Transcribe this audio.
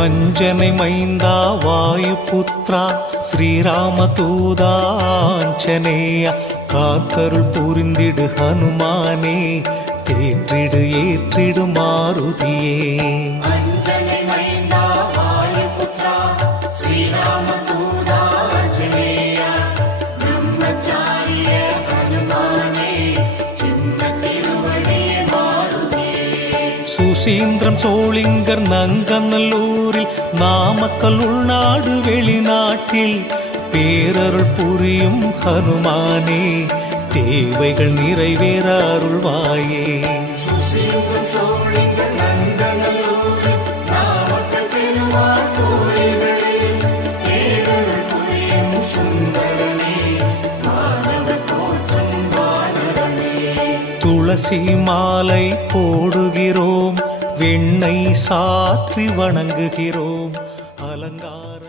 அஞ்சனை மைந்தா வாயுபுத்ரா ஸ்ரீராமதூதாஞ்சனேயா காத்தருள் புரிந்திடு ஹனுமானே தேற்றிடு ஏற்றிடு மாருதியே. சுசீந்திரம் சோளிங்கர் நங்கநல்லூரில் நாமக்கல் உள்நாடு வெளிநாட்டில் பேரருள் புரியும் ஹனுமானே தேவைகள் நிறைவேற அருள்வாயே. துளசி மாலை போடுகிறோம், வெண்ணை சாற்றி வணங்குகிறோம், அலங்கார